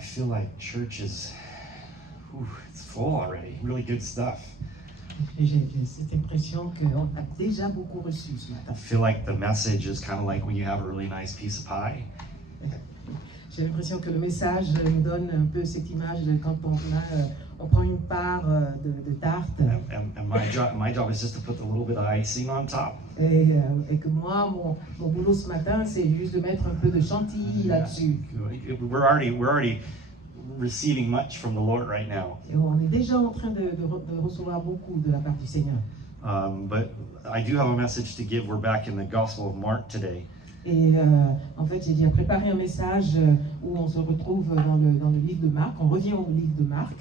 I feel like church is, it's full already. Really good stuff. J'ai cette impression qu'on a déjà beaucoup reçu ce matin. I feel like the message is kind of like when you have a really nice piece of pie. J'ai l'impression que le message nous donne un peu cette image de quand on prend une part de tarte And my job is just to put a little bit of icing on top. et que moi, mon boulot ce matin, c'est juste de mettre un peu de chantilly là-dessus. We're already receiving much from the Lord right now. Et on est déjà en train de recevoir beaucoup de la part du Seigneur. But I do have a message to give. We're back in the Gospel of Mark today. Et en fait, j'ai bien préparé un message où on se retrouve dans le livre de Marc. On revient au livre de Marc.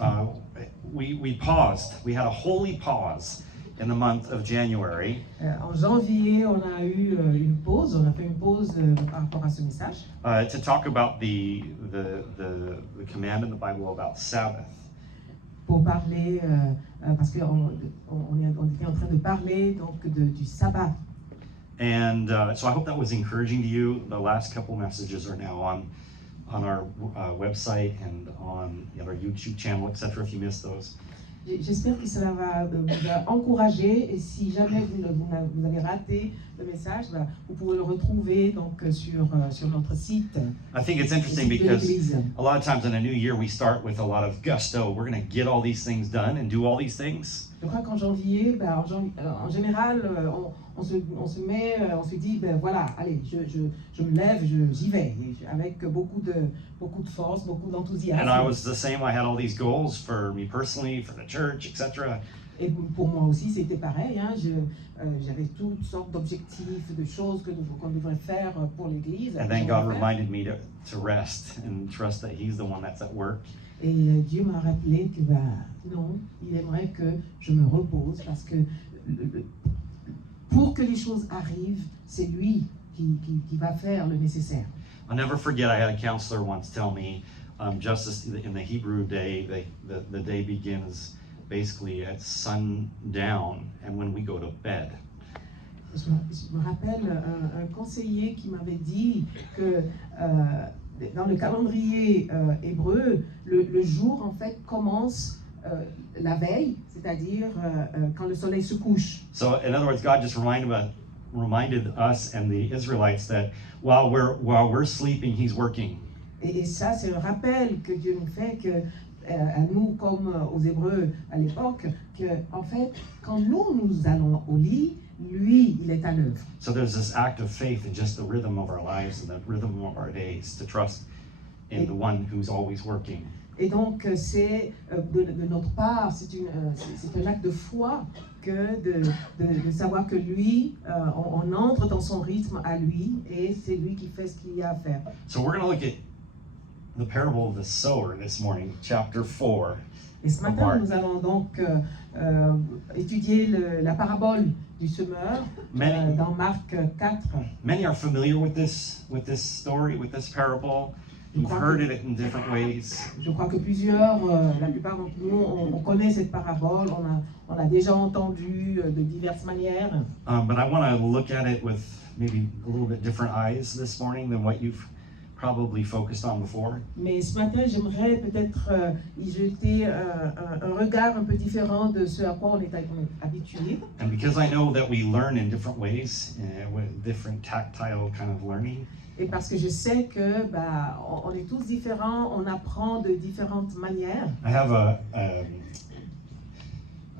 We paused. We had a holy pause in the month of January. En janvier, on a eu une pause. On a fait une pause par rapport à ce message. To talk about the command in the Bible about Sabbath. Pour parler, parce qu'on était en train de parler donc du sabbat. And so I hope that was encouraging to you. The last couple messages are now on our website and on our YouTube channel, etc. If you missed those. J'espère que cela vous a encouragé, et si jamais vous avez raté le message, vous pouvez le retrouver donc sur notre site. I think it's interesting because a lot of times in a new year we start with a lot of gusto. We're going to get all these things done and do all these things. Je crois qu'en janvier, en général, on se dit, voilà, allez, je me lève, j'y vais, avec beaucoup de force, beaucoup d'enthousiasme. And I was the same. I had all these goals for me personally, for the church, etc. Et pour moi aussi, c'était pareil. Hein, j'avais toutes sortes d'objectifs, de choses qu'on devrait faire pour l'Église. And then God reminded me to rest and trust that He's the one that's at work. Et Dieu m'a rappelé que non, il aimerait que je me repose parce que pour que les choses arrivent, c'est lui qui va faire le nécessaire. I'll never forget, I had a counselor once tell me, just as in the Hebrew day, the day begins basically at sundown and when we go to bed. Je me rappelle un conseiller qui m'avait dit que dans le calendrier hébreu, le jour en fait commence la veille, c'est-à-dire quand le soleil se couche. So in other words, God just reminded us and the Israelites that while we're sleeping, He's working. Et ça, c'est un rappel que Dieu nous fait que à nous comme aux Hébreux à l'époque, que en fait, quand nous allons au lit, lui, il est à l'œuvre. So there's this act of faith in just the rhythm of our lives and the rhythm of our days to trust in the one who's always working. Et donc, c'est de notre part, c'est un acte de foi que de savoir que lui, on entre dans son rythme à lui et c'est lui qui fait ce qu'il y a à faire. So we're going to look at the parable of the sower this morning, chapter 4. Et ce matin, nous allons donc étudier la parabole du semeur dans Marc 4. Many are familiar with this story, with this parable. You've heard it in different ways. Je crois que la plupart d'entre nous, on connaît cette parabole, on l'a déjà entendu de diverses manières. But I want to look at it with maybe a little bit different eyes this morning than what you've probably focused on before. Mais ce matin, j'aimerais peut-être y jeter un regard un peu différent de ce à quoi on est habitué. And because I know that we learn in different ways, with different tactile kind of learning. Et parce que je sais que on est tous différents, on apprend de différentes manières. I have a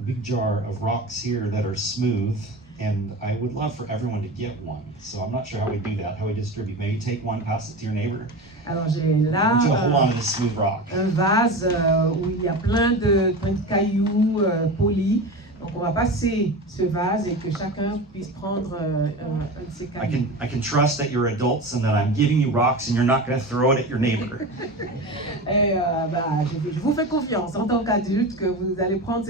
big jar of rocks here that are smooth, and I would love for everyone to get one. So I'm not sure how we do that, how we distribute. Maybe take one, pass it to your neighbor. Alors j'ai là hold on to this smooth rock. Un vase où il y a plein de cailloux polis. Donc on va passer ce vase et que chacun puisse prendre un de ces cailloux. I can trust that you're adults and that I'm giving you rocks and you're not going to throw it at your neighbor. Et je vous fais confiance en tant qu'adulte que quand vous allez prendre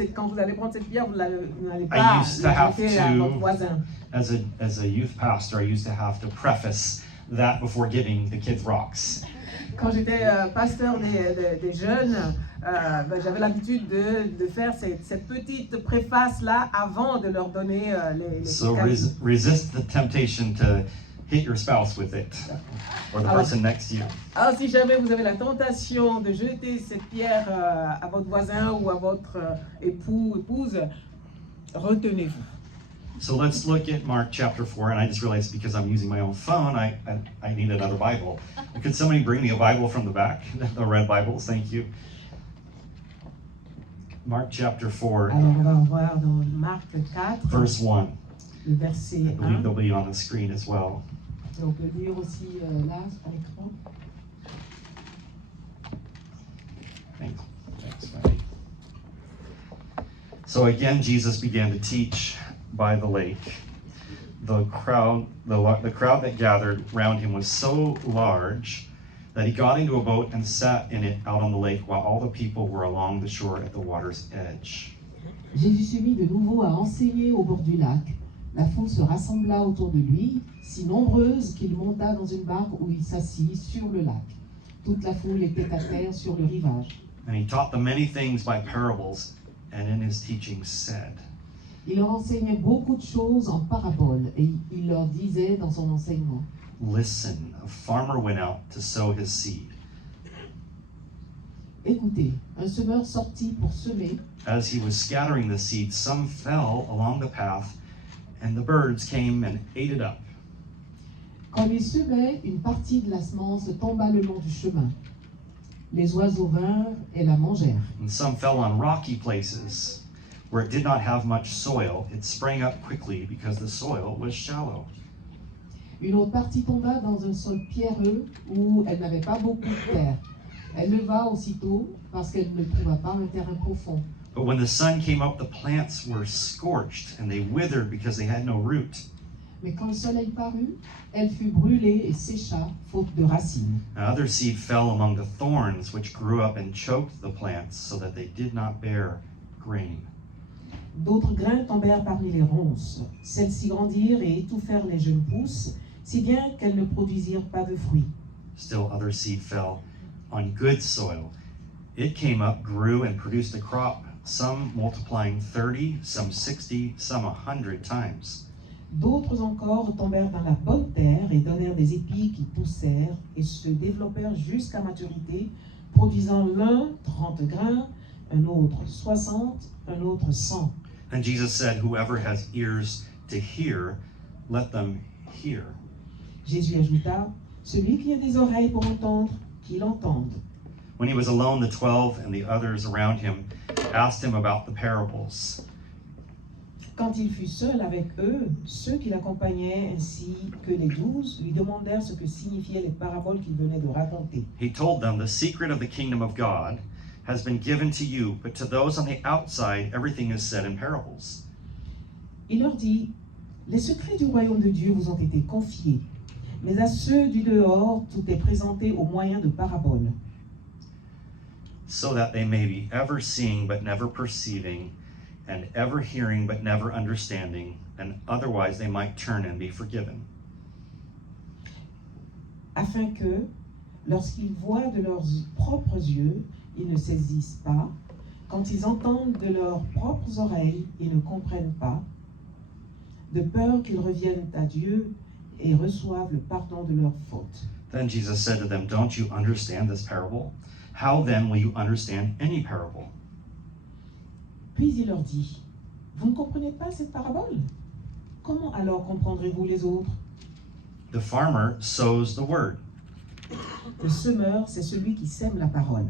cette pierre, vous n'allez pas la jeter à votre voisin. As a youth pastor, I used to have to preface that before giving the kids rocks. Quand j'étais pasteur des jeunes, j'avais l'habitude de faire cette petite préface là avant de leur donner les So cailloux. resist the temptation hit your spouse with it, or the Alors- person next to you. Alors, si jamais vous avez la tentation de jeter cette pierre à votre voisin ou à votre époux, épouse, retenez-vous. So let's look at Mark chapter 4, and I just realized because I'm using my own phone, I need another Bible. Could somebody bring me a Bible from the back? The red Bibles, thank you. Mark chapter 4, Alors, on va voir dans Marc 4, verse 1. le verset I believe 1. they'll be on the screen as well. Et on peut lire aussi là, à l'écran. Thanks, Patty. So again, Jesus began to teach by the lake. The crowd that gathered round him was so large that he got into a boat and sat in it out on the lake while all the people were along the shore at the water's edge. Jésus se mit de nouveau à enseigner au bord du lac. La foule se rassembla autour de lui, si nombreuse qu'il monta dans une barque où il s'assit sur le lac. Toute la foule était à terre sur le rivage. And he taught them many things by parables, and in his teaching said, Il leur enseignait beaucoup de choses en paraboles et il leur disait dans son enseignement, Listen, a farmer went out to sow his seed. écoutez, un semeur sortit pour semer. As he was scattering the seed, some fell along the path, and the birds came and ate it up. Comme il semait, une partie de la semence tomba le long du chemin. Les oiseaux vinrent et la mangèrent. And some fell on rocky places where it did not have much soil. It sprang up quickly because the soil was shallow. Une autre partie tomba dans un sol pierreux où elle n'avait pas beaucoup de terre. Elle leva aussitôt parce qu'elle ne trouva pas un terrain profond. But when the sun came up, the plants were scorched and they withered because they had no root. Mais quand le soleil parut, elle fut brûlée et sécha, faute de racines. And other seed fell among the thorns, which grew up and choked the plants so that they did not bear grain. D'autres grains tombèrent parmi les ronces. Celles-ci grandirent et étouffèrent les jeunes pousses, si bien qu'elles ne produisirent pas de fruits. Still other seed fell on good soil. It came up, grew, and produced a crop, some multiplying 30, some 60, some 100 times. D'autres encore tombèrent dans la bonne terre et donnèrent des épis qui poussèrent et se développèrent jusqu'à maturité, produisant l'un 30 grains, un autre 60, un autre 100. And Jesus said, whoever has ears to hear, let them hear. Jésus ajouta, celui qui a des oreilles pour entendre, qu'il entende. When he was alone, the 12 and the others around him asked him about the parables. Quand il fut seul avec eux, ceux qui l'accompagnaient ainsi que les 12 lui demandèrent ce que signifiaient les paraboles qu'il venait de raconter. He told them, the secret of the kingdom of God has been given to you, but to those on the outside, everything is said in parables. Il leur dit, les secrets du royaume de Dieu vous ont été confiés, mais à ceux du dehors, tout est présenté au moyen de paraboles, So that they may be ever seeing but never perceiving, and ever hearing but never understanding, and otherwise they might turn and be forgiven. afin que, lorsqu'ils voient de leurs propres yeux, ils ne saisissent pas, quand ils entendent de leurs propres oreilles, ils ne comprennent pas, de peur qu'ils reviennent à Dieu et reçoivent le pardon de leurs fautes. Then Jesus said to them, don't you understand this parable? How then will you understand any parable? Puis il leur dit, vous ne comprenez pas cette parabole? Comment alors comprendrez-vous les autres? The farmer sows the word. Le semeur, c'est celui qui sème la parole.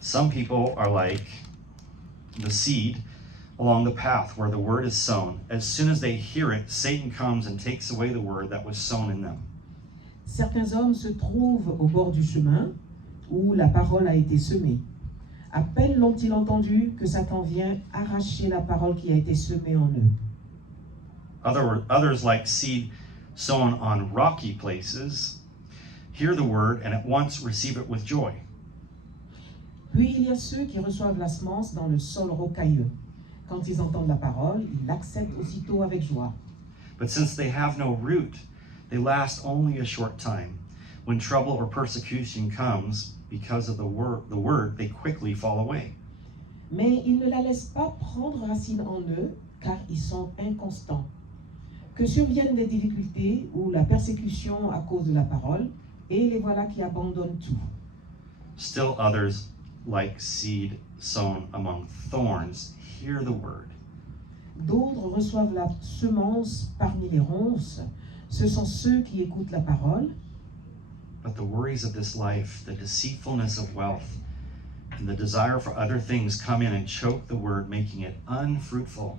Some people are like the seed along the path where the word is sown. As soon as they hear it, Satan comes and takes away the word that was sown in them. Certains hommes se trouvent au bord du chemin où la parole a été semée. À peine l'ont-ils entendu que Satan vient arracher la parole qui a été semée en eux. Others like seed sown on rocky places hear the word and at once receive it with joy. Puis il y a ceux qui reçoivent la semence dans le sol rocailleux. Quand ils entendent la parole, ils l'acceptent aussitôt avec joie. But since they have no root, they last only a short time. When trouble or persecution comes because of the word, they quickly fall away. Mais ils ne la laissent pas prendre racine en eux, car ils sont inconstants. que surviennent des difficultés ou la persécution à cause de la parole, et les voilà qui abandonnent tout. Still others, like seed sown among thorns, hear the word. D'autres reçoivent la semence parmi les ronces. Ce sont ceux qui écoutent la parole, But the worries of this life, the deceitfulness of wealth, and the desire for other things come in and choke the word, making it unfruitful.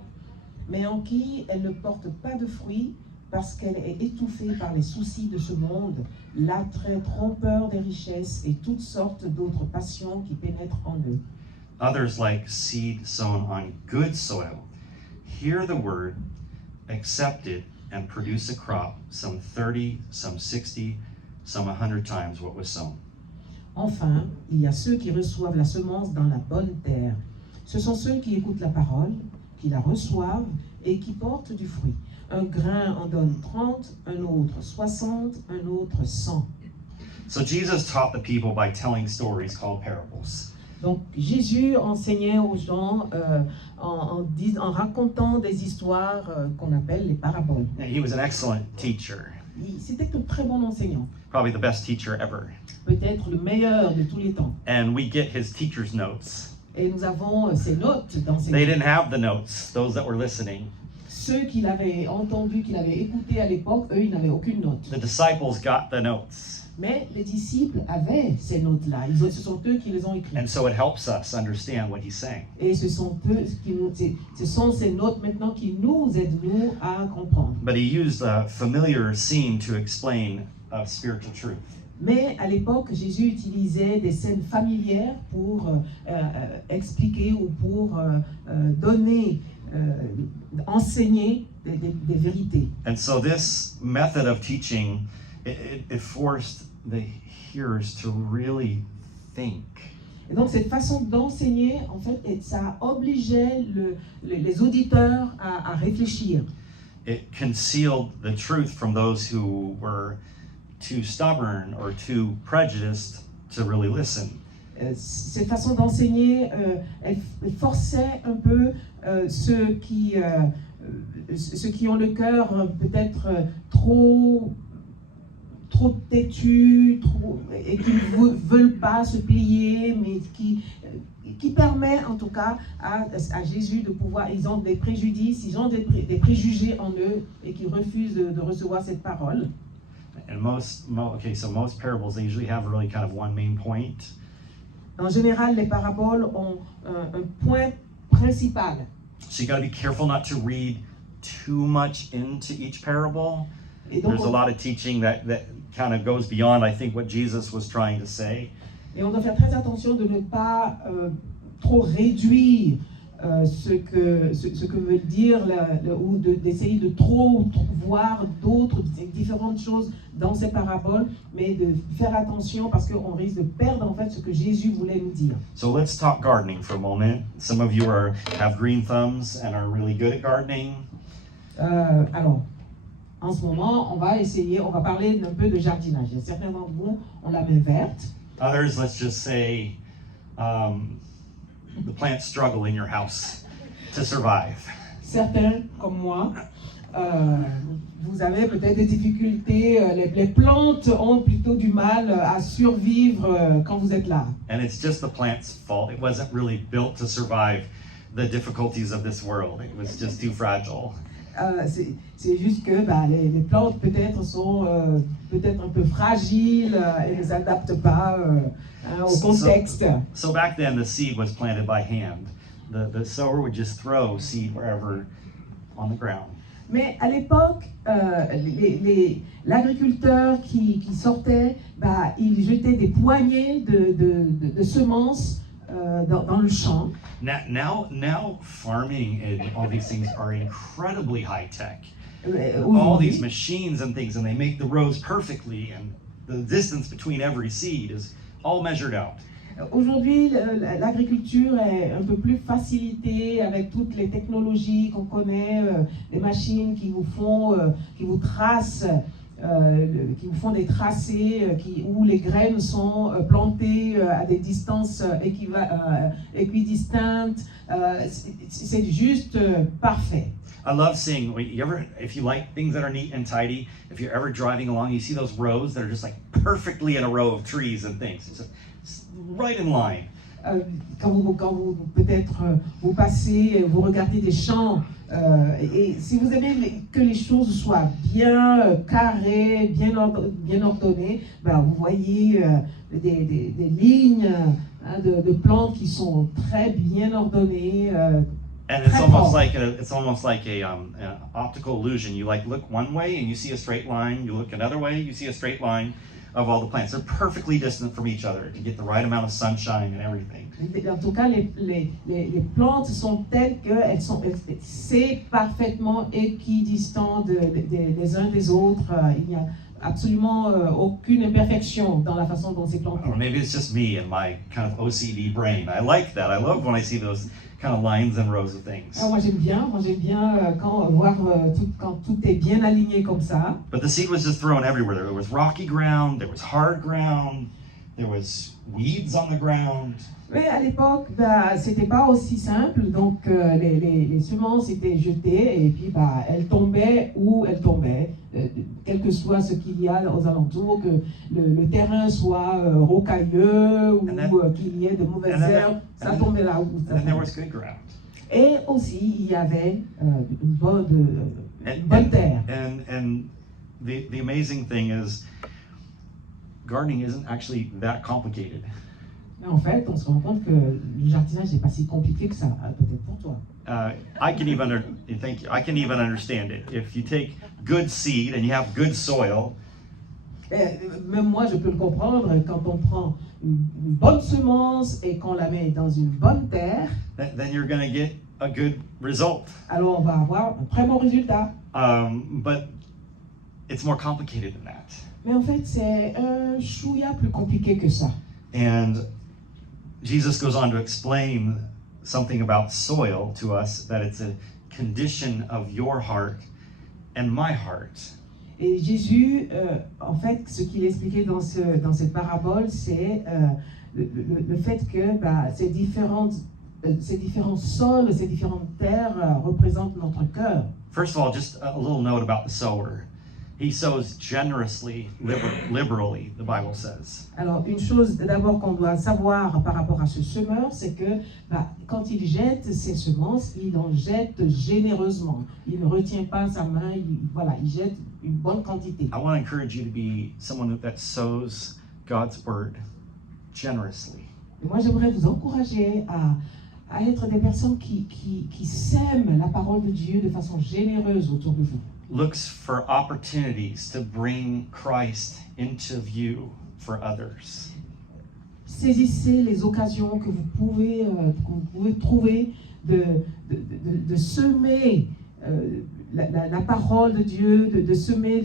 mais en qui elle ne porte pas de fruits parce qu'elle est étouffée par les soucis de ce monde, l'attrait trompeur des richesses et toutes sortes d'autres passions qui pénètrent en eux. Others, like seed sown on good soil, hear the word, accept it, and produce a crop, some 30, some 60, some 100 times what was sown. Enfin, il y a ceux qui reçoivent la semence dans la bonne terre. Ce sont ceux qui écoutent la parole, qui la reçoivent et qui portent du fruit. Un grain en donne 30, un autre 60, un autre 100. So Jesus taught the people by telling stories called parables. Donc Jésus enseignait aux gens en racontant des histoires qu'on appelle les paraboles. And he was an excellent teacher, C'était un très bon enseignant, probably the best teacher ever. peut-être le meilleur de tous les temps. And we get his teacher's notes. Et nous avons ses notes They d'enseignement. didn't have the notes, those that were listening. Ceux qui l'avaient entendu, qui l'avaient écouté à l'époque, eux, ils n'avaient aucune note. The disciples got the notes. Mais les disciples avaient ces notes-là. Ce sont eux qui les ont écrites. And so it helps us understand what he's saying. Et ce sont ces notes maintenant qui nous aident, nous, à comprendre. But he used a familiar scene to explain spiritual truth. Mais à l'époque, Jésus utilisait des scènes familières pour expliquer ou pour donner, enseigner des vérités. And so this method of teaching, it forced the hearers to really think. Et donc cette façon d'enseigner, en fait, ça obligeait les auditeurs à réfléchir. It concealed the truth from those who were too stubborn or too prejudiced to really listen. Cette façon d'enseigner, elle forçait un peu ceux qui ont le cœur peut-être trop têtus et qui ne veulent pas se plier, mais qui permet en tout cas à Jésus de pouvoir, ils ont des préjudices, ils ont des préjugés en eux et qui refusent de recevoir cette parole. And most parables, they usually have really kind of one main point. En général, les paraboles ont un point principal. So you got to be careful not to read too much into each parable. Et donc, There's a lot of teaching that kind of goes beyond, I think, what Jesus was trying to say. et on doit faire très attention de ne pas trop réduire ce que veut dire ou d'essayer de trop voir d'autres différentes choses dans ces paraboles, mais de faire attention parce qu'on risque de perdre en fait ce que Jésus voulait nous dire. So let's talk gardening for a moment. Some of you have green thumbs and are really good at gardening. Alors, en ce moment, on va parler un peu de jardinage. Il y a certains d'entre vous ont la main verte. Others, let's just say, the plants struggle in your house to survive. Certains, comme moi, vous avez peut-être des difficultés. Les plantes ont plutôt du mal à survivre quand vous êtes là. And it's just the plant's fault. It wasn't really built to survive the difficulties of this world. It was just too fragile. C'est juste que les plantes peut-être sont peut-être un peu fragiles et ne s'adaptent pas au contexte. So back then, the seed was planted by hand. The sower would just throw seed wherever on the ground. Mais à l'époque, l'agriculteur qui sortait, il jetait des poignées de semences dans le champ. Now farming and all these things are incredibly high tech. All Aujourd'hui, these machines and things, and they make the rows perfectly, and the distance between every seed is all measured out. Aujourd'hui, l'agriculture est un peu plus facilitée avec toutes les technologies qu'on connaît, les machines qui vous tracent qui vous font des tracés où les graines sont plantées à des distances équidistantes. C'est juste parfait. I love seeing, if you like things that are neat and tidy, if you're ever driving along, you see those rows that are just like perfectly in a row of trees and things. It's right in line. Quand vous peut-être vous passez, vous regardez des champs, et si vous aimez que les choses soient bien carrées, bien ordonnées, ben vous voyez des lignes de plantes qui sont très bien ordonnées. And it's almost like an optical illusion. You look one way and you see a straight line. You look another way, you see a straight line of all the plants. They're perfectly distant from each other to get the right amount of sunshine and everything. En tout cas, les plantes sont telles que c'est parfaitement équidistant des uns des autres. Il n'y a absolument aucune imperfection dans la façon dont c'est planté. Or maybe it's just me and my kind of OCD brain. I like that. I love when I see those kind of lines and rows of things. Moi j'aime bien voir quand tout est bien aligné comme ça. But the seed was just thrown everywhere. There was rocky ground, there was hard ground, there was weeds on the ground. Mais à l'époque, c'était pas aussi simple, donc les semences étaient jetées et puis elles tombaient où elles tombaient, quel que soit ce qu'il y a aux alentours, que le terrain soit rocailleux ou qu'il y ait de mauvaises herbes, ça tombait là où ça And there was tombait. good ground. Et aussi, il y avait une bonne terre. And the amazing thing is, gardening isn't actually that complicated. Mais en fait, on se rend compte que le jardinage n'est pas si compliqué que ça, peut-être pour toi. I can even understand it. If you take good seed and you have good soil, Même moi, je peux le comprendre quand on prend une bonne semence et qu'on la met dans une bonne terre. then you're going to get a good result. Alors on va avoir un très bon résultat. But it's more complicated than that. Mais en fait, c'est un chouïa plus compliqué que ça. And Jesus goes on to explain something about soil to us, that it's a condition of your heart and my heart. Et Jésus, en fait, ce qu'il expliquait dans cette parabole, c'est le fait que ces différents sols, ces différentes terres représentent notre cœur. First of all, just a little note about the sower. He sows generously, liberally, the Bible says. Alors, une chose d'abord qu'on doit savoir par rapport à ce semeur, c'est que quand il jette ses semences, il en jette généreusement. Il ne retient pas sa main, il jette une bonne quantité. I want to encourage you to be someone that sows God's word generously. Et moi, j'aimerais vous encourager à être des personnes qui sèment la parole de Dieu de façon généreuse autour de vous. Looks for opportunities to bring Christ into view for others. Saisissez les occasions que vous pouvez trouver de semer la parole de Dieu, de semer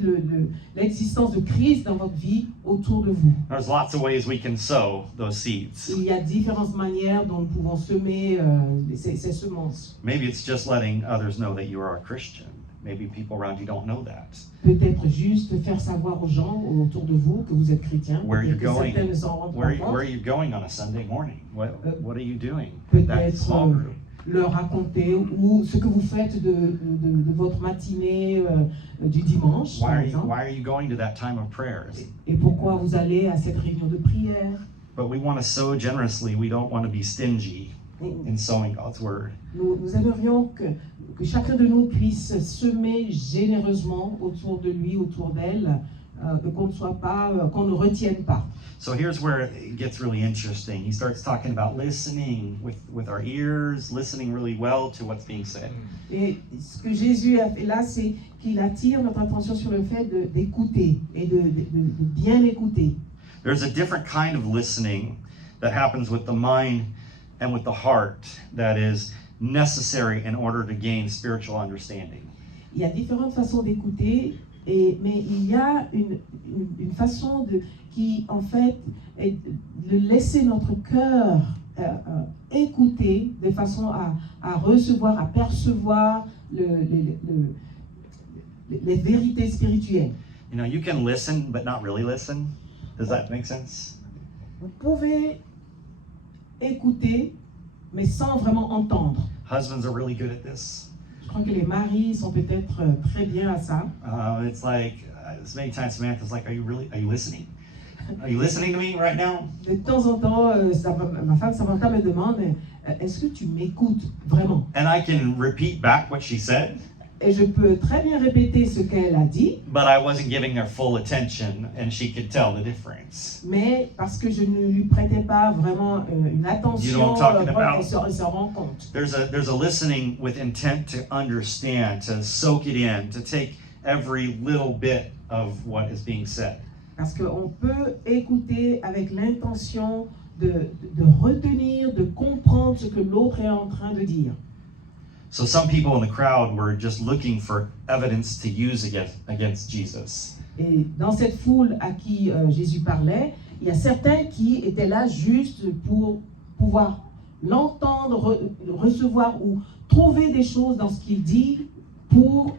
l'existence de Christ dans votre vie autour de vous. There's lots of ways we can sow those seeds. Il y a différentes manières dont nous pouvons semer ces semences. Maybe it's just letting others know that you are a Christian. Maybe people around you don't know that. Peut-être juste faire savoir aux gens autour de vous que vous êtes chrétien. Where you're Peut-être que going. certains ne s'en rendent Where pas compte. are you going on a Sunday morning? What are you doing? That Peut-être small group. leur raconter ou ce que vous faites de votre matinée du dimanche, par exemple. Why are you going to that time of prayers? Et pourquoi vous allez à cette réunion de prière. But we want to sow generously. We don't want to be stingy Et in sowing God's word. nous aimerions que chacun de nous puisse semer généreusement autour de lui, autour d'elle, qu'on ne retienne pas. So here's where it gets really interesting. He starts talking about listening with our ears, listening really well to what's being said. Et ce que Jésus a fait là, c'est qu'il attire notre attention sur le fait d'écouter et de bien écouter. There's a different kind of listening that happens with the mind and with the heart that is necessary in order to gain spiritual understanding. Il y a différentes façons d'écouter, mais il y a une façon qui, en fait, est de laisser notre cœur écouter de façon à recevoir, à percevoir les vérités spirituelles. You know, you can listen but not really listen. Does that make sense? Vous pouvez écouter, mais sans vraiment entendre. Husbands are really good at this. Je crois que les maris sont peut-être très bien à ça. It's like, many times Samantha's like, are you listening? Are you listening to me right now? De temps en temps, ma femme Samantha me demande, est-ce que tu m'écoutes vraiment? And I can repeat back what she said, Et je peux très bien répéter ce qu'elle a dit, but I wasn't giving her full attention, and she could tell the difference. mais parce que je ne lui prêtais pas vraiment une You know attention, what I'm talking about? elle se rend compte. There's a listening with intent to understand, to soak it in, to take every little bit of what is being said. Parce qu'on peut écouter avec l'intention de retenir, de comprendre ce que l'autre est en train de dire. So some people in the crowd were just looking for evidence to use against Jesus. Et dans cette foule à qui Jésus parlait, il y a certains qui étaient là juste pour pouvoir l'entendre, recevoir ou trouver des choses dans ce qu'il dit pour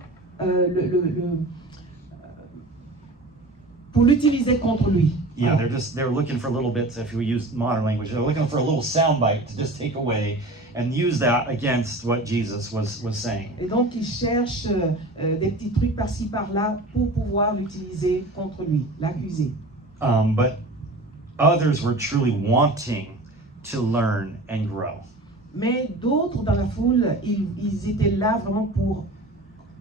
l'utiliser contre lui. Yeah, they're looking for little bits. If we use modern language, they're looking for a little soundbite to just take away and use that against what Jesus was saying. Et donc ils cherchent des petits trucs par-ci par-là pour pouvoir l'utiliser contre lui, l'accuser. But others were truly wanting to learn and grow. Mais d'autres dans la foule, ils étaient là vraiment pour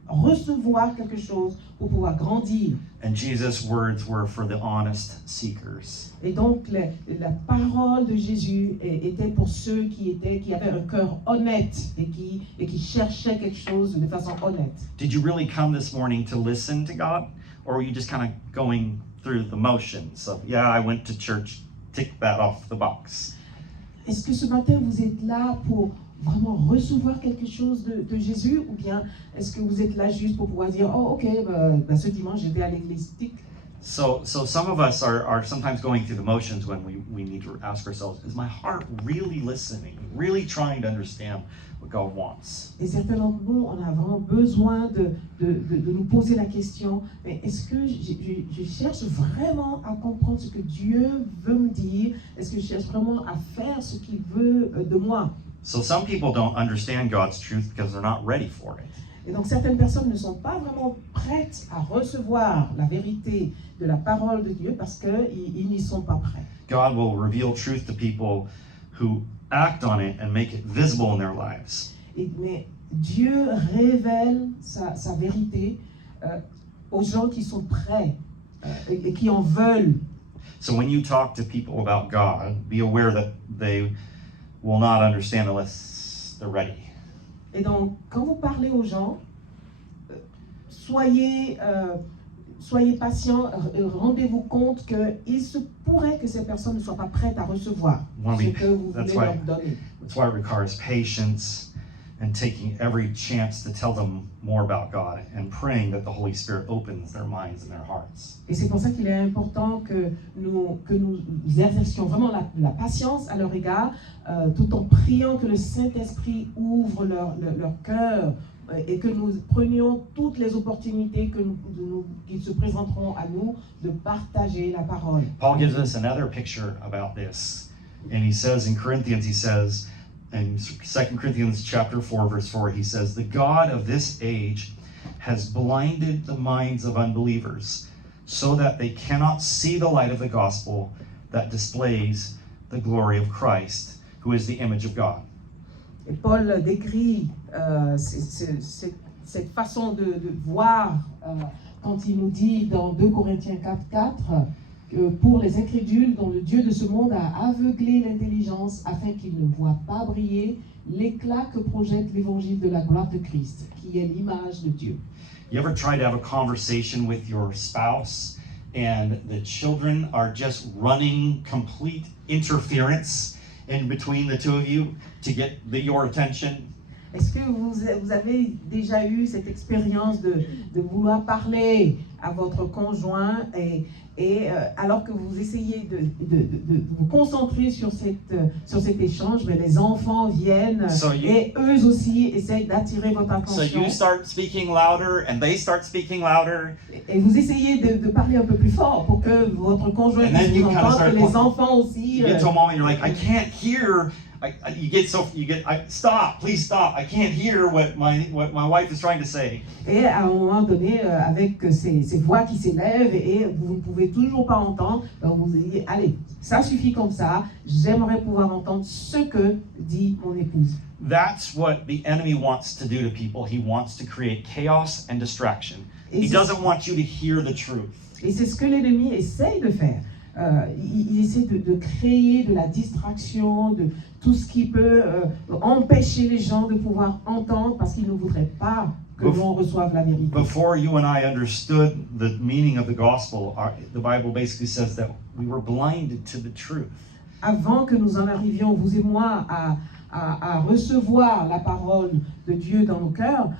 recevoir quelque chose, pour pouvoir grandir. And Jesus' words were for the honest seekers. Et donc la parole de Jésus était pour ceux qui avaient un cœur honnête et qui cherchaient quelque chose de façon honnête. Did you really come this morning to listen to God? Or were you just kind of going through the motions of, yeah, I went to church, tick that off the box? Est-ce que ce matin vous êtes là pour vraiment recevoir quelque chose de Jésus, ou bien est-ce que vous êtes là juste pour pouvoir dire, oh ok, ce dimanche j'étais à l'église, tic. So some of us are sometimes going through the motions when we need to ask ourselves, is my heart really listening, really trying to understand what God wants? Et certains d'entre nous, on a vraiment besoin de nous poser la question, mais est-ce que je cherche vraiment à comprendre ce que Dieu veut me dire? Est-ce que je cherche vraiment à faire ce qu'il veut de moi? So some people don't understand God's truth because they're not ready for it. Et donc certaines personnes ne sont pas vraiment prêtes à recevoir la vérité de la parole de Dieu parce qu'ils n'y sont pas prêts. God will reveal truth to people who act on it and make it visible in their lives. Mais Dieu révèle sa vérité aux gens qui sont prêts et qui en veulent. So when you talk to people about God, be aware that they will not understand unless they're ready. Et donc, quand vous parlez aux gens, soyez patients, rendez-vous compte qu'il se pourrait que ces personnes ne soient pas prêtes à recevoir ce que vous voulez leur donner. That's why it requires patience and taking every chance to tell them more about God and praying that the Holy Spirit opens their minds and their hearts. Et c'est pour ça qu'il est important que nous exercions vraiment la patience à leur égard, tout en priant que le Saint-Esprit ouvre leur cœur et que nous prenions toutes les opportunités qui se présenteront à nous de partager la parole. Paul gives us another picture about this. And he says in Corinthians, in 2 Corinthians chapter 4, verse 4, he says, the God of this age has blinded the minds of unbelievers so that they cannot see the light of the gospel that displays the glory of Christ, who is the image of God. Et Paul décrit cette façon de voir quand il nous dit dans 2 Corinthiens 4:4 que pour les incrédules dont le Dieu de ce monde a aveuglé l'intelligence afin qu'ils ne voient pas briller l'éclat que projette l'évangile de la gloire de Christ, qui est l'image de Dieu. You ever try to have a conversation with your spouse and the children are just running complete interference in between the two of you to get your attention? Est-ce que vous avez déjà eu cette expérience de vouloir parler à votre conjoint alors que vous essayez de vous concentrer sur cet échange, mais les enfants viennent et eux aussi essayent d'attirer votre So attention. you start speaking louder and they start speaking louder. Et vous essayez de parler un peu plus fort pour que votre conjoint And then puisse you vous kind of entendre, start que les enfants aussi. You get to a moment you're like, I can't hear. Stop, please stop. I can't hear what my wife is trying to say. Et à un moment donné, avec ces voix qui s'élèvent et vous ne pouvez toujours pas entendre, vous dites, allez, ça suffit comme ça, j'aimerais pouvoir entendre ce que dit mon épouse. That's what the enemy wants to do to people. He wants to create chaos and distraction. He doesn't want you to hear the truth. Et c'est ce que l'ennemi essaye de faire. Il essaie de créer de la distraction, de tout ce qui peut empêcher les gens de pouvoir entendre parce qu'il ne voudrait pas que l'on reçoive la vérité. Before you and I understood the meaning of the gospel, the Bible basically says that we were blinded to the truth. Avant que nous en arrivions, vous et moi, à recevoir la parole de Dieu dans nos cœurs,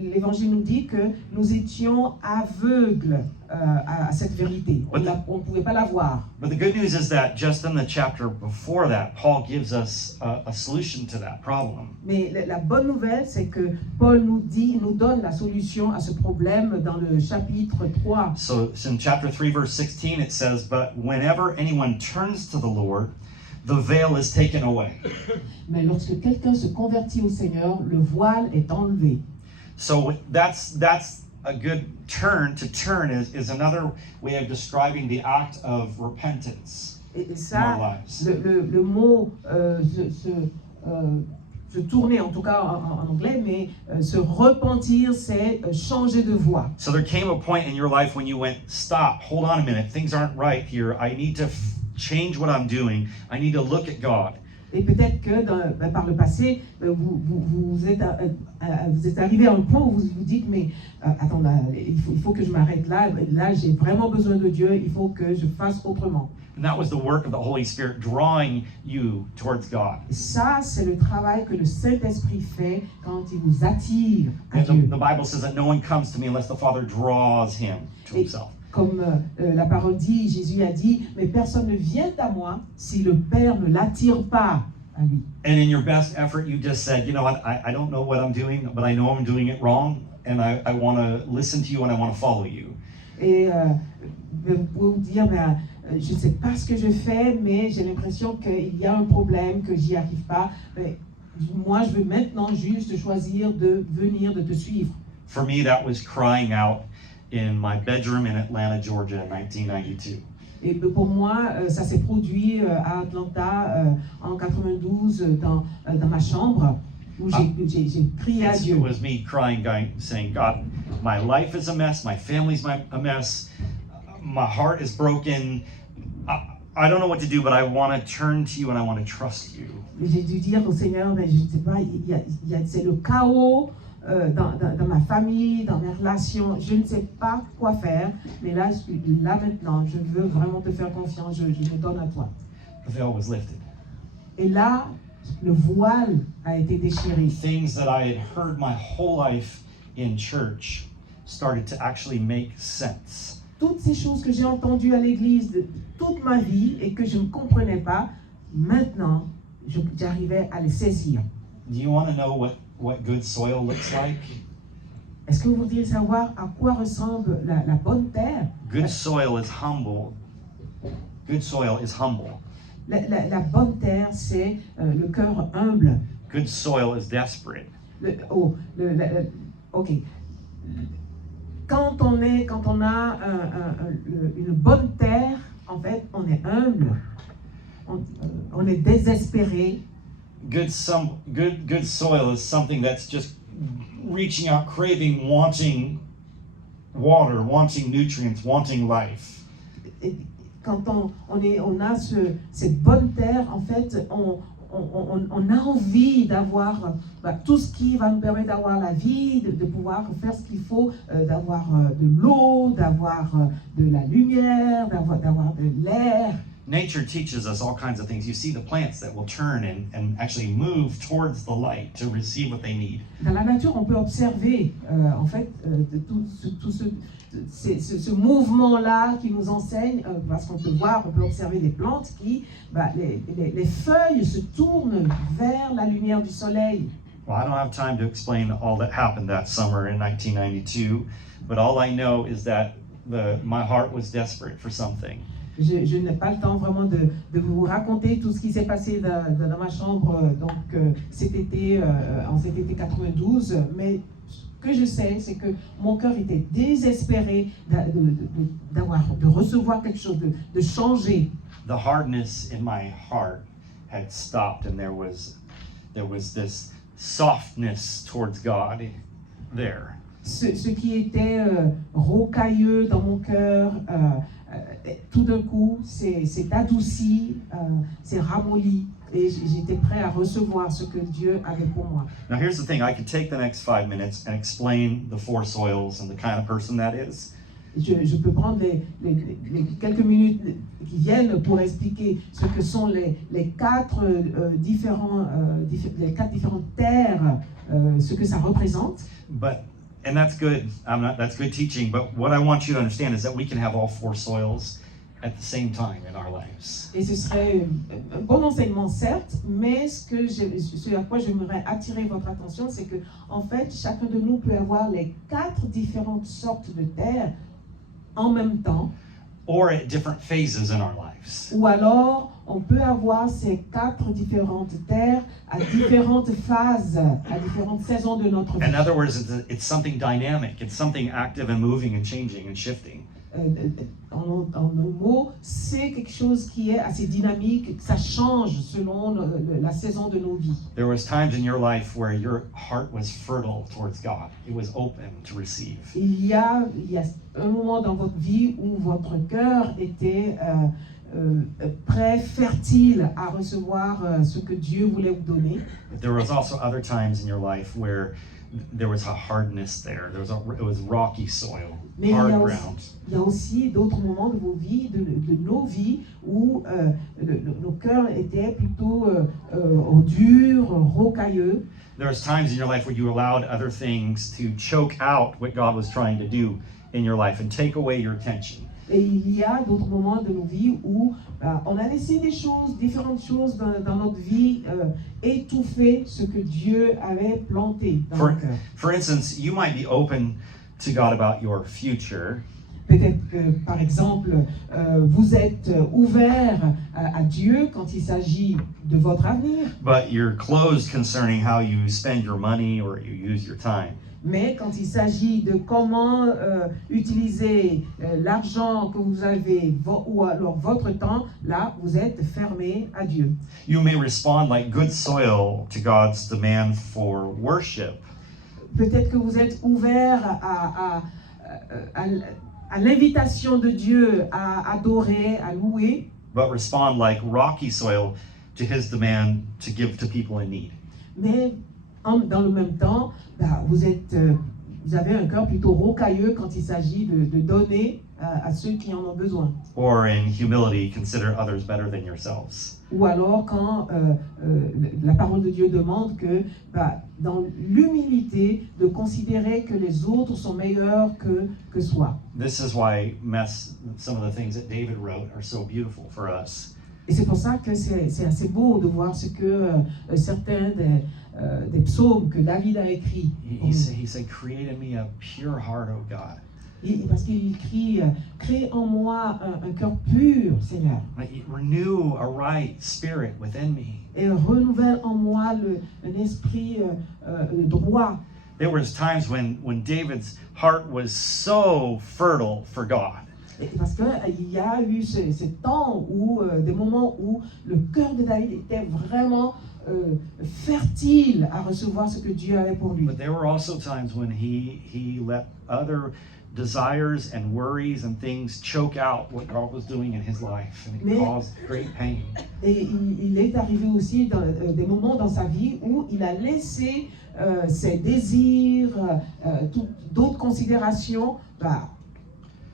l'Évangile nous dit que nous étions aveugles à cette vérité. On ne pouvait pas la voir. But the good news is that just in the chapter before that, Paul gives us a solution to that problem. Mais la bonne nouvelle, c'est que Paul nous donne la solution à ce problème dans le chapitre 3. So in chapter 3, verse 16, it says, "But whenever anyone turns to the Lord, the veil is taken away." Mais lorsque quelqu'un se convertit au Seigneur, le voile est enlevé. So that's a good turn. To turn is another way of describing the act of repentance Et in our ça, lives. le mot se tourner, en tout cas en anglais, mais se repentir, c'est changer de voie. So there came a point in your life when you went, stop, hold on a minute, things aren't right here. I need to change what I'm doing. I need to look at God. Et peut-être que par le passé, vous êtes arrivé à un point où vous vous dites, mais attends, là, il faut que je m'arrête là. Là, j'ai vraiment besoin de Dieu. Il faut que je fasse autrement. And that was the work of the Holy Spirit drawing you towards God. Et ça, c'est le travail que le Saint-Esprit fait quand il vous attire à And Dieu. the Bible says that no one comes to me unless the Father draws him to himself. Comme la parole dit, Jésus a dit, mais personne ne vient à moi si le Père ne l'attire pas à lui. And in your best effort, you just said, you know what, I don't know what I'm doing, but I know I'm doing it wrong, and I want to listen to you and I want to follow you. Et vous pouvez vous dire, je ne sais pas ce que je fais, mais j'ai l'impression qu'il y a un problème, que j'y arrive pas. Mais moi, je veux maintenant juste choisir de venir, de te suivre. For me, that was crying out in my bedroom in Atlanta, Georgia in 1992. Et pour moi, ça s'est produit à Atlanta en 92 dans ma chambre où j'ai crié à It Dieu. was me crying, saying, God, my life is a mess, my family's a mess, my heart is broken. I don't know what to do, but I want to turn to you and I want to trust you. J'ai dû dire au Seigneur, mais je ne sais pas, c'est le chaos dans ma famille, dans mes relations. Je ne sais pas quoi faire, mais là maintenant, je veux vraiment te faire confiance, je me donne à toi. The veil was lifted. Et là, le voile a été déchiré. Things that I had heard my whole life in church started to actually make sense. Toutes ces choses que j'ai entendues à l'église de toute ma vie et que je ne comprenais pas, maintenant, j'arrivais à les saisir. Do you want to know what good soil looks like? Est-ce que vous voudriez savoir à quoi ressemble la bonne terre? Good soil is humble. Good soil is humble. La bonne terre, c'est le cœur humble. Good soil is desperate. Ok. Quand on a une bonne terre, en fait, on est humble, on est désespéré. Good soil is something that's just reaching out, craving, wanting water, wanting nutrients, wanting life. Et quand on a cette bonne terre, en fait, on a envie d'avoir tout ce qui va nous permettre d'avoir la vie, de pouvoir faire ce qu'il faut, d'avoir de l'eau, d'avoir de la lumière, d'avoir de l'air. nature teaches us all kinds of things. You see the plants that will turn and actually move towards the light to receive what they need. Dans la nature, on peut observer en fait de tout ce mouvement-là qui nous enseigne, parce qu'on peut voir, on peut observer des plantes qui, les feuilles se tournent vers la lumière du soleil. Well, I don't have time to explain all that happened that summer in 1992, but all I know is that my heart was desperate for something. Je n'ai pas le temps vraiment de vous raconter tout ce qui s'est passé dans ma chambre cet été, en cet été 92, mais ce que je sais, c'est que mon cœur était désespéré de recevoir quelque chose, de changer. The hardness in my heart had stopped, and there was this softness towards God there. Ce qui était rocailleux dans mon cœur, tout d'un coup, c'est adouci, c'est ramolli, et j'étais prêt à recevoir ce que Dieu avait pour moi. Now here's the thing, I could take the next 5 minutes and explain the 4 soils and the kind of person that is. Je peux prendre les quelques minutes qui viennent pour expliquer ce que sont les quatre différentes terres, ce que ça représente. And that's good. That's good teaching. But what I want you to understand is that we can have all 4 soils at the same time in our lives. Et ce serait un bon enseignement, certes, mais ce à quoi j'aimerais attirer votre attention, c'est que, en fait, chacun de nous peut avoir les 4 différentes sortes de terres en même temps. Or at different phases in our lives. Ou alors, on peut avoir ces 4 différentes terres à différentes phases, à différentes saisons de notre vie. In other words, it's something dynamic. It's something active and moving and changing and shifting. En un mot, c'est quelque chose qui est assez dynamique, ça change selon la saison de nos vies. There was times in your life where your heart was fertile towards God. It was open to receive. Il y a un moment dans votre vie où votre cœur était prêt, fertile à recevoir ce que Dieu voulait vous donner. But there was also other times in your life where there was a hardness there. It was rocky soil, Mais hard ground. Il y a aussi d'autres moments de vos vies, de nos vies, où nos cœurs étaient plutôt durs, rocailleux. There was times in your life where you allowed other things to choke out what God was trying to do in your life and take away your attention. Et il y a d'autres moments de nos vies où on a laissé différentes choses dans notre vie étouffer ce que Dieu avait planté dans notre cœur. For instance, you might be open to God about your future. Peut-être que, par exemple, vous êtes ouvert à Dieu quand il s'agit de votre avenir. But you're closed concerning how you spend your money or you use your time. Mais quand il s'agit de comment utiliser l'argent que vous avez ou alors votre temps, là, vous êtes fermé à Dieu. You may respond like good soil to God's demand for worship. Peut-être que vous êtes ouvert à l'invitation de Dieu à adorer, à louer. But respond like rocky soil to His demand to give to people in need. Mais dans le même temps, vous avez un cœur plutôt rocailleux quand il s'agit de donner à ceux qui en ont besoin. Or in humility, consider others better than yourselves. Ou alors quand la parole de Dieu demande que, dans l'humilité, de considérer que les autres sont meilleurs que soi. This is why some of the things that David wrote are so beautiful for us. Et c'est pour ça que c'est assez beau de voir ce que certains des psaumes que David a écrits. He said, create in me a pure heart, O God. Parce qu'il écrit, crée en moi un cœur pur, Seigneur. Renew a right spirit within me. Et renouvelle en moi un esprit droit. There was times when David's heart was so fertile for God. Parce qu'il y a eu ce temps où, des moments où le cœur de David était vraiment fertile à recevoir ce que Dieu avait pour lui. But there were also times when he let other desires and worries and things choke out what God was doing in his life, and it caused great pain. Et il est arrivé aussi des moments dans sa vie où il a laissé ses désirs, d'autres considérations,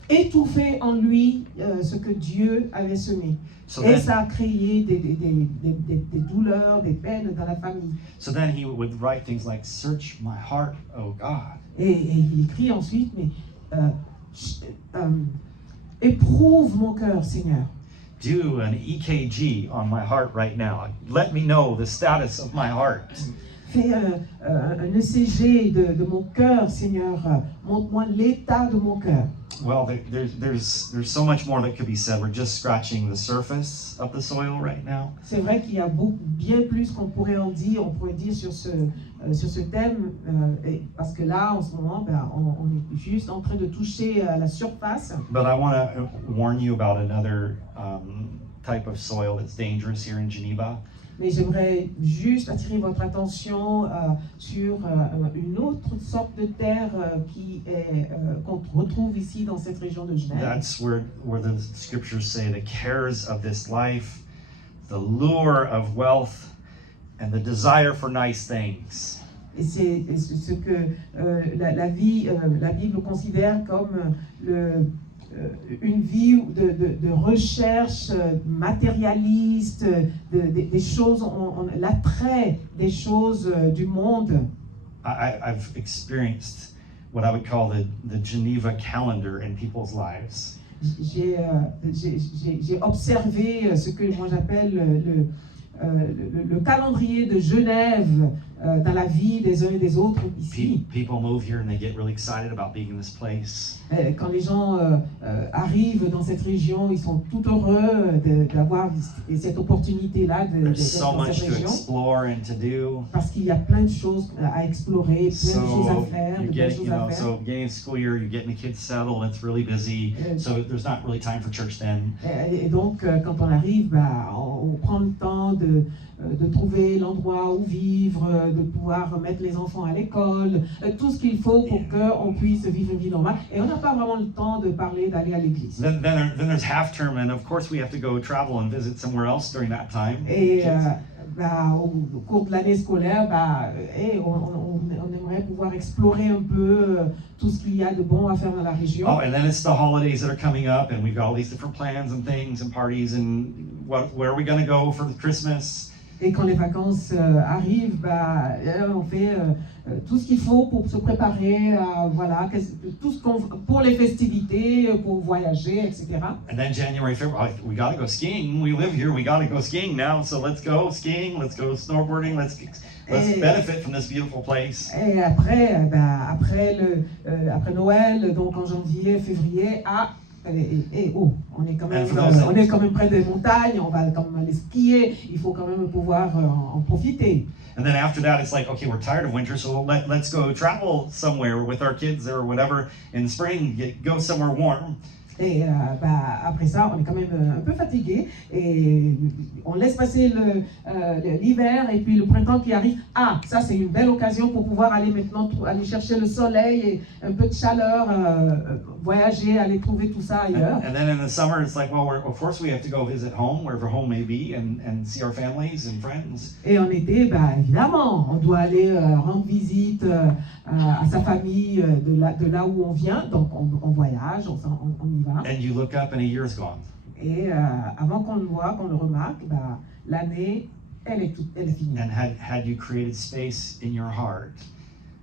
étouffé en lui ce que Dieu avait semé. So Et then, ça a créé des douleurs, des peines dans la famille. so then he would write things like, "Search my heart, oh God." Et il écrit ensuite, mais ch- euh, éprouve mon cœur, Seigneur. Do an EKG on my heart right now. Let me know the status of my heart. Fais un ECG de mon cœur, Seigneur. Montre-moi l'état de mon cœur. Well, there's so much more that could be said. We're just scratching the surface of the soil right now. C'est vrai qu'il y a bien plus qu'on pourrait en dire, on pourrait dire sur ce thème, parce que là, en ce moment, on est juste en train de toucher la surface. But I want to warn you about another type of soil that's dangerous here in Geneva. Mais j'aimerais juste attirer votre attention sur une autre sorte de terre qu'on retrouve ici dans cette région de Genève. That's where the scriptures say the cares of this life, the lure of wealth, and the desire for nice things. Et c'est ce que la Bible considère comme une vie de recherche matérialiste, des choses, l'attrait des choses du monde. I've experienced what I would call the Geneva calendar in people's lives. J'ai observé ce que moi j'appelle le calendrier de Genève dans la vie des uns et des autres ici. People move here and they get really excited about being in this place. Quand les gens arrivent dans cette région, ils sont tout heureux d'avoir cette opportunité-là d'être There's so dans much cette to région. explore and to do. Parce qu'il y a plein de choses à explorer, plein de choses à faire, de belles choses à faire. So beginning of school year, you're getting the kids settled, it's really busy, so there's not really time for church then. Et donc, quand on arrive, on prend le temps de trouver l'endroit où vivre, de pouvoir mettre les enfants à l'école, tout ce qu'il faut pour qu'on puisse vivre une vie normale. Et on n'a pas vraiment le temps de parler d'aller à l'église. Then there's half term, and of course we have to go travel and visit somewhere else during that time. Et Kids. au cours de l'année scolaire, on aimerait pouvoir explorer un peu tout ce qu'il y a de bon à faire dans la région. Oh, and then it's the holidays that are coming up, and we've got all these different plans and things and parties, and where are we going to go for Christmas? Et quand les vacances arrivent, on fait tout ce qu'il faut pour se préparer, tout ce pour les festivités, pour voyager, etc. And then January, February, we got to go skiing. We live here. We got to go skiing now. So let's go skiing. Let's go snowboarding. Let's benefit from this beautiful place. Et après, après Noël, donc en janvier, février, on est quand même près des montagnes, on va quand même aller skier, il faut quand même pouvoir en profiter. And then after that, it's like, okay, we're tired of winter, so let's go travel somewhere with our kids or whatever in spring, go somewhere warm. Et après ça, on est quand même un peu fatigué et on laisse passer l'hiver et puis le printemps qui arrive. Ah, ça c'est une belle occasion pour pouvoir aller maintenant aller chercher le soleil et un peu de chaleur, voyager, aller trouver tout ça ailleurs. And then in the summer, it's like, well, of course we have to go visit home, wherever home may be, and see our families and friends. Et en été, évidemment, on doit aller rendre visite à sa famille de là où on vient, donc on voyage, on y va. And you look up and a year's gone. Et avant qu'on le voit, qu'on le remarque, l'année, elle est finie. And had you created space in your heart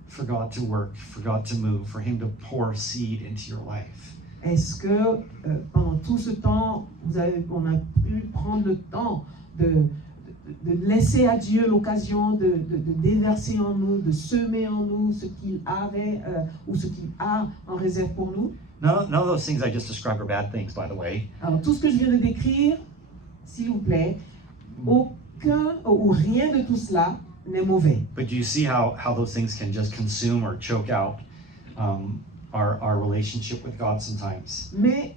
for God to work, for God to move, for Him to pour seed into your life? Est-ce que pendant tout ce temps, on a pu prendre le temps de laisser à Dieu l'occasion de déverser en nous, de semer en nous ce qu'il avait ou ce qu'il a en réserve pour nous? None of those things I just described are bad things, by the way. Alors tout ce que je viens de décrire, s'il vous plaît, aucun ou rien de tout cela n'est mauvais. But do you see how those things can just consume or choke out our relationship with God sometimes? Mais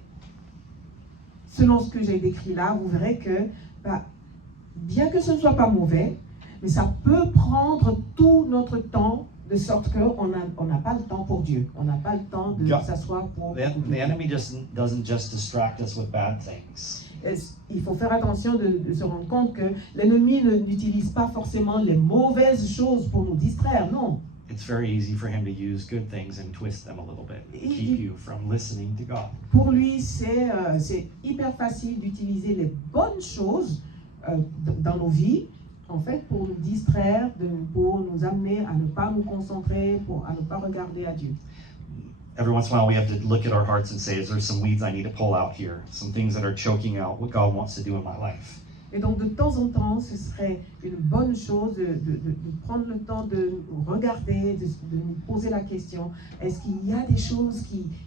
selon ce que j'ai décrit là, vous verrez que bien que ce ne soit pas mauvais, mais ça peut prendre tout notre temps de sorte qu'on n'a pas le temps pour Dieu. On n'a pas le temps de s'asseoir pour... The enemy doesn't just distract us with bad things. Il faut faire attention de se rendre compte que l'ennemi n'utilise pas forcément les mauvaises choses pour nous distraire, non. it's very easy for him to use good things and twist them a little bit, keep you from listening to God. Pour lui, c'est hyper facile d'utiliser les bonnes choses dans nos vies, en fait, pour nous distraire, pour nous amener à ne pas nous concentrer, à ne pas regarder à Dieu. Every once in a while, we have to look at our hearts and say, is there some weeds I need to pull out here? Some things that are choking out what God wants to do in my life. Et donc, de temps en temps, ce serait une bonne chose de prendre le temps de nous regarder, de nous poser la question, est-ce qu'il y a des choses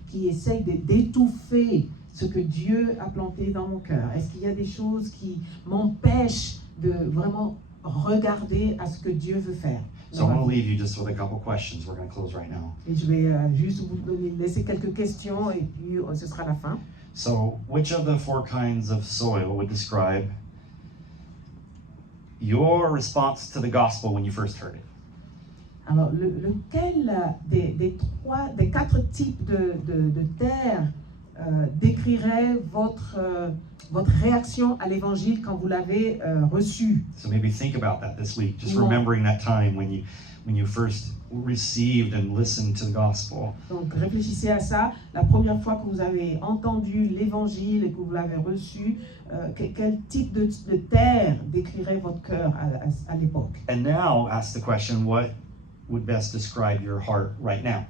qui essayent d'étouffer ce que Dieu a planté dans mon cœur? Est-ce qu'il y a des choses qui m'empêchent de vraiment regarder à ce que Dieu veut faire? So I'm going to leave you just with a couple questions. We're going to close right now. Et je vais juste vous laisser quelques questions et puis ce sera la fin. So, which of the 4 kinds of soil would describe your response to the gospel when you first heard it? Alors, lequel des 4 types de terre décrirait votre réaction à l'évangile quand vous l'avez reçu? So maybe think about that this week, just Ouais. remembering that time when you first received and listened to the gospel. Donc, réfléchissez à ça. La première fois que vous avez entendu l'évangile et que vous l'avez reçu, quel type de terre décrirait votre cœur à l'époque? And now ask the question, what would best describe your heart right now?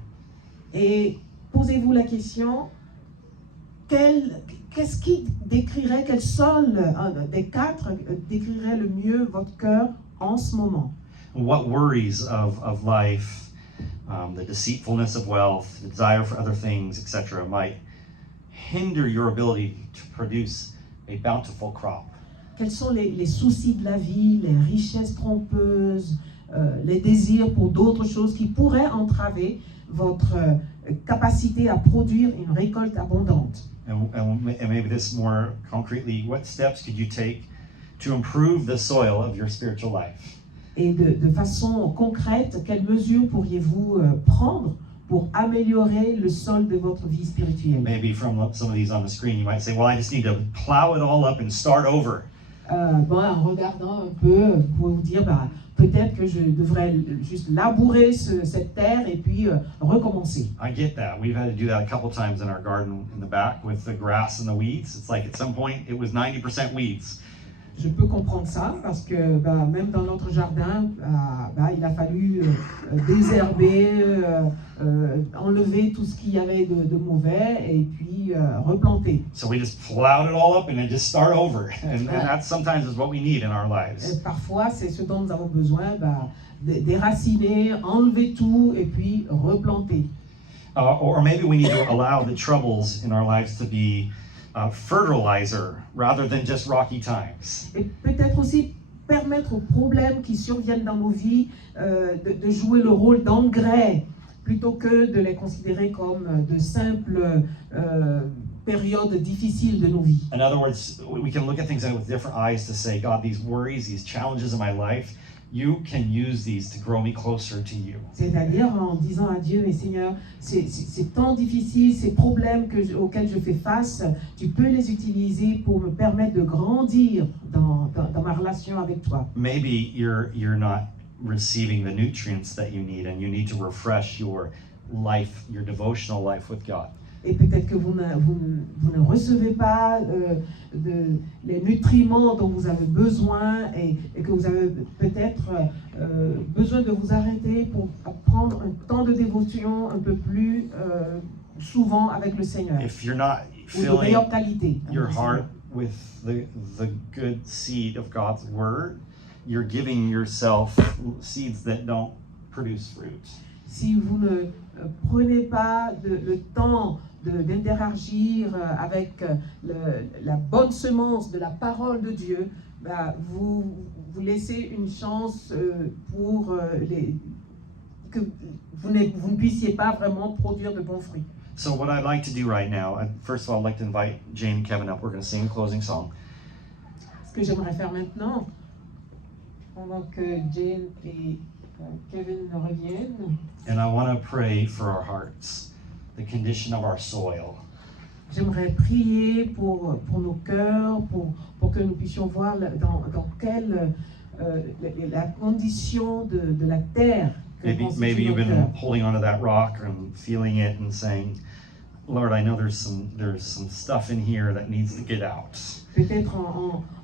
Et posez-vous la question, qu'est-ce qui décrirait, quel sol des 4 décrirait le mieux votre cœur en ce moment? What worries of life, the deceitfulness of wealth, the desire for other things, etc., might hinder your ability to produce a bountiful crop? Quels sont les soucis de la vie, les richesses trompeuses, les désirs pour d'autres choses qui pourraient entraver votre capacité à produire une récolte abondante? And maybe this more concretely, what steps could you take to improve the soil of your spiritual life? Et de façon concrète, quelles mesures pourriez-vous prendre pour améliorer le sol de votre vie spirituelle? Maybe from some of these on the screen, you might say, well, I just need to plow it all up and start over. En regardant un peu, vous pouvez vous dire, peut-être que je devrais juste labourer cette terre et puis recommencer. I get that. We've had to do that a couple times in our garden in the back with the grass and the weeds. It's like at some point it was 90% weeds. Je peux comprendre ça parce que même dans notre jardin, il a fallu désherber, enlever tout ce qu'il y avait de mauvais et puis replanter. So we just plowed it all up and then just start over. And that sometimes is what we need in our lives. Parfois, c'est ce dont nous avons besoin, déraciner, enlever tout et puis replanter. Or maybe we need to allow the troubles in our lives to be fertilizer rather than just rocky times. Et peut-être aussi permettre aux problèmes qui surviennent dans nos vies de jouer le rôle d'engrais plutôt que de les considérer comme de simples périodes difficiles de nos vies. In other words, we can look at things with different eyes to say, God, these worries, these challenges in my life, you can use these to grow me closer to you. C'est-à-dire en disant à Dieu, mais Seigneur, ces temps difficiles, ces problèmes auxquels je fais face, tu peux les utiliser pour me permettre de grandir dans ma relation avec toi. Maybe you're not receiving the nutrients that you need and you need to refresh your life, your devotional life with God. Et peut-être que vous ne recevez pas les nutriments dont vous avez besoin et que vous avez peut-être besoin de vous arrêter pour prendre un temps de dévotion un peu plus souvent avec le Seigneur. If you're not Ou de meilleure filling qualité. your heart with the good seed of God's word, you're giving yourself seeds that don't produce fruit. Si vous ne prenez pas le temps d'interagir avec la bonne semence de la parole de Dieu, vous laissez une chance pour que vous ne puissiez pas vraiment produire de bons fruits. So what I'd like to do right now, first of all, I'd like to invite Jane and Kevin up. We're going to sing a closing song. Ce que j'aimerais faire maintenant, pendant que Jane et Kevin reviennent, And I want to pray for our hearts, the condition of our soil. j'aimerais prier pour nos cœurs, pour que nous puissions voir dans quelle la condition de la terre Maybe you've notre been cœur. holding onto that rock and feeling it and saying, Lord, I know there's some stuff in here that needs to get out. Peut-être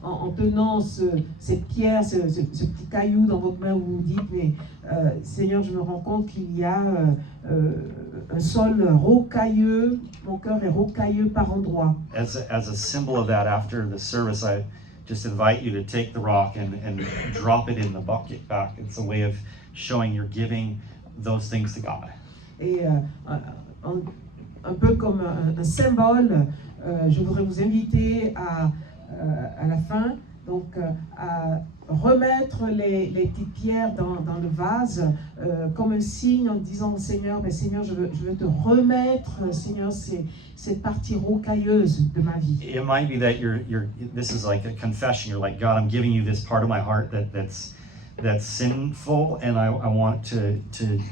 en tenant cette pierre, ce petit caillou dans votre main, vous vous dites, mais Seigneur, je me rends compte qu'il y a un sol rocailleux, mon cœur est rocailleux par endroits. As a symbol of that, after the service, I just invite you to take the rock and drop it in the bucket back. It's a way of showing you're giving those things to God. Et un peu comme un symbole, je voudrais vous inviter à la fin, donc à remettre les petites pierres dans le vase comme un signe en disant au Seigneur, mais Seigneur, je veux te remettre, Seigneur, cette partie rocailleuse de ma vie. It might be that this is like a confession. You're like, God, I'm giving you this part of my heart that's sinful, and I want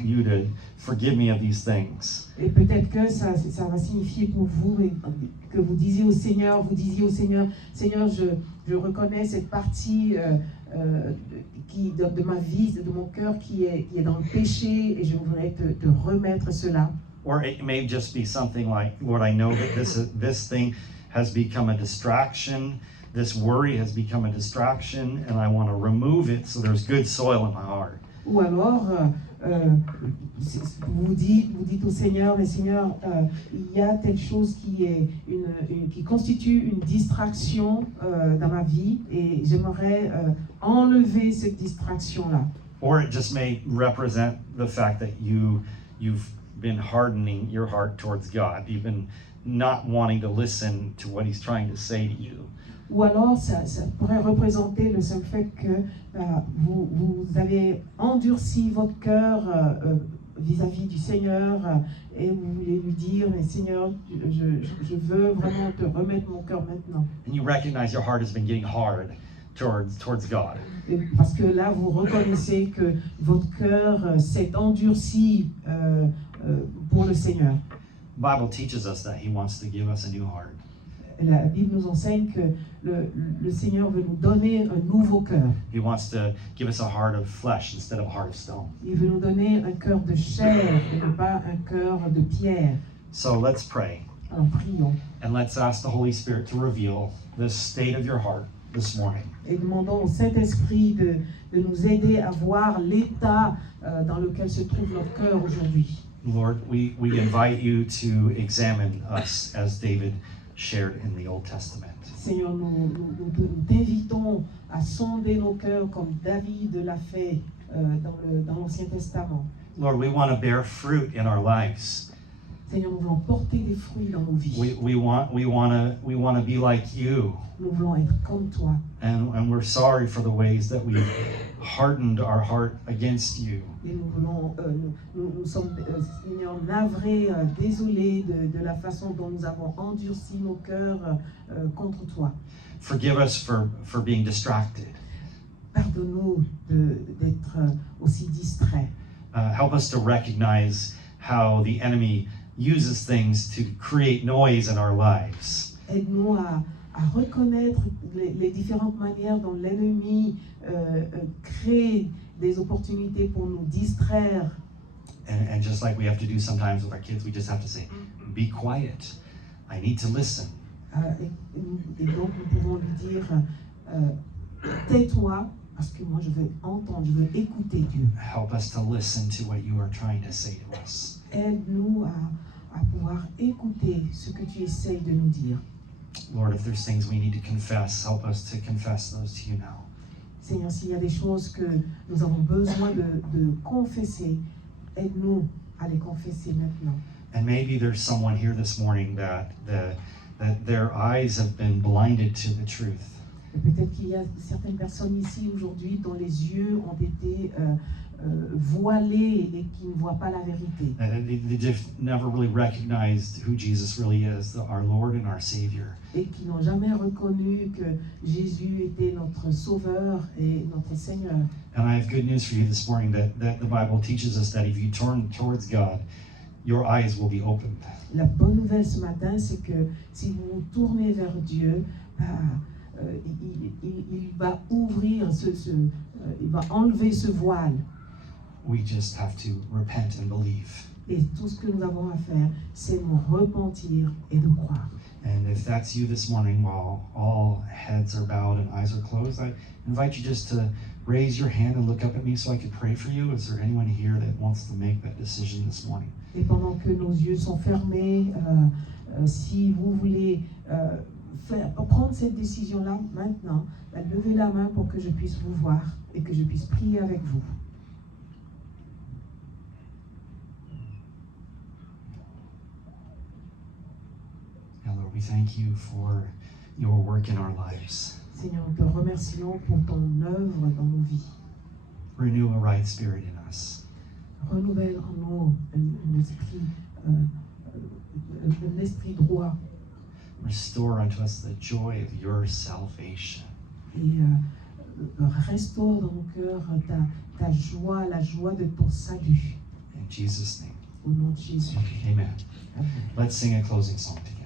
you to forgive me of these things. Et peut-être que ça va signifier pour vous que vous disiez au Seigneur, Seigneur, je reconnais cette partie de ma vie, de mon cœur qui est dans le péché, et je voudrais te remettre cela. Or it may just be something like, Lord, I know that this thing has become a distraction. This worry has become a distraction, and I want to remove it so there's good soil in my heart. Ou alors, vous dites au Seigneur, mais Seigneur, il y a telle chose qui constitue une distraction dans ma vie, et j'aimerais enlever cette distraction-là. Or it just may represent the fact that you've been hardening your heart towards God. You've been not wanting to listen to what He's trying to say to you. Ou alors, ça pourrait représenter le simple fait que vous avez endurci votre cœur vis-à-vis du Seigneur et vous voulez lui dire, mais Seigneur, je veux vraiment te remettre mon cœur maintenant. And you recognize your heart has been getting hard towards God. Et parce que là, vous reconnaissez que votre cœur s'est endurci pour le Seigneur. The Bible teaches us that He wants to give us a new heart. La Bible nous enseigne que le Seigneur veut nous donner un nouveau cœur. He wants to give us a heart of flesh instead of a heart of stone. Il veut nous donner un cœur de chair et non pas un cœur de pierre. So let's pray. Alors prions And let's ask the Holy Spirit to reveal the state of your heart this morning. et demandons au Saint-Esprit de nous aider à voir l'état dans lequel se trouve notre cœur aujourd'hui. Lord, we invite you to examine us as David shared in the Old Testament. Seigneur, nous t'invitons à sonder nos cœurs comme David l'a fait dans l'Ancien Testament. Lord, we want to bear fruit in our lives. Seigneur, nous voulons porter des fruits dans nos vies. We want to be like you. Nous voulons être comme toi. And we're sorry for the ways that we've hardened our heart against you. Et nous sommes, Seigneur, navrés, désolés de la façon dont nous avons endurci nos cœurs contre toi. Forgive us for being distracted. Pardonne-nous d'être aussi distraits. Help us to recognize how the enemy uses things to create noise in our lives. Aide-nous à reconnaître les différentes manières dont l'ennemi crée des opportunités pour nous distraire. And just like we have to do sometimes with our kids, we just have to say, be quiet. I need to listen. Et donc nous pouvons lui dire, tais-toi, parce que moi je veux entendre, je veux écouter Dieu. Help us to listen to what you are trying to say to us. Aide-nous à pouvoir écouter ce que tu essayes de nous dire. Lord, if there's things we need to confess, help us to confess those to you now. Seigneur, s'il y a des choses que nous avons besoin de confesser, aide-nous à les confesser maintenant. And maybe there's someone here this morning that their eyes have been blinded to the truth. Et peut-être qu'il y a certaines personnes ici aujourd'hui dont les yeux ont été voilés et qui ne voient pas la vérité. They just never really recognized who Jesus really is, our Lord and our Savior. Et qui n'ont jamais reconnu que Jésus était notre Sauveur et notre Seigneur. And I have good news for you this morning that the Bible teaches us that if you turn towards God, your eyes will be opened. La bonne nouvelle ce matin, c'est que si vous vous tournez vers Dieu, il va ouvrir il va enlever ce voile. we just have to repent and believe. Et tout ce que nous avons à faire, c'est nous repentir et de croire. And if that's you this morning, while all heads are bowed and eyes are closed, I invite you just to raise your hand and look up at me so I could pray for you. Is there anyone here that wants to make that decision this morning? Et pendant que nos yeux sont fermés, si vous voulez prendre cette décision-là maintenant, levez la main pour que je puisse vous voir et que je puisse prier avec vous. And Lord, we thank you for your work in our lives. Seigneur, nous te remercions pour ton œuvre dans nos vies. Renew a right spirit in us. Renouvelle en nous un esprit droit Restore unto us the joy of your salvation. et restaure dans nos cœurs ta joie, la joie de ton salut. In Jesus' name, Au nom de Jésus. amen. Amen. Let's sing a closing song together.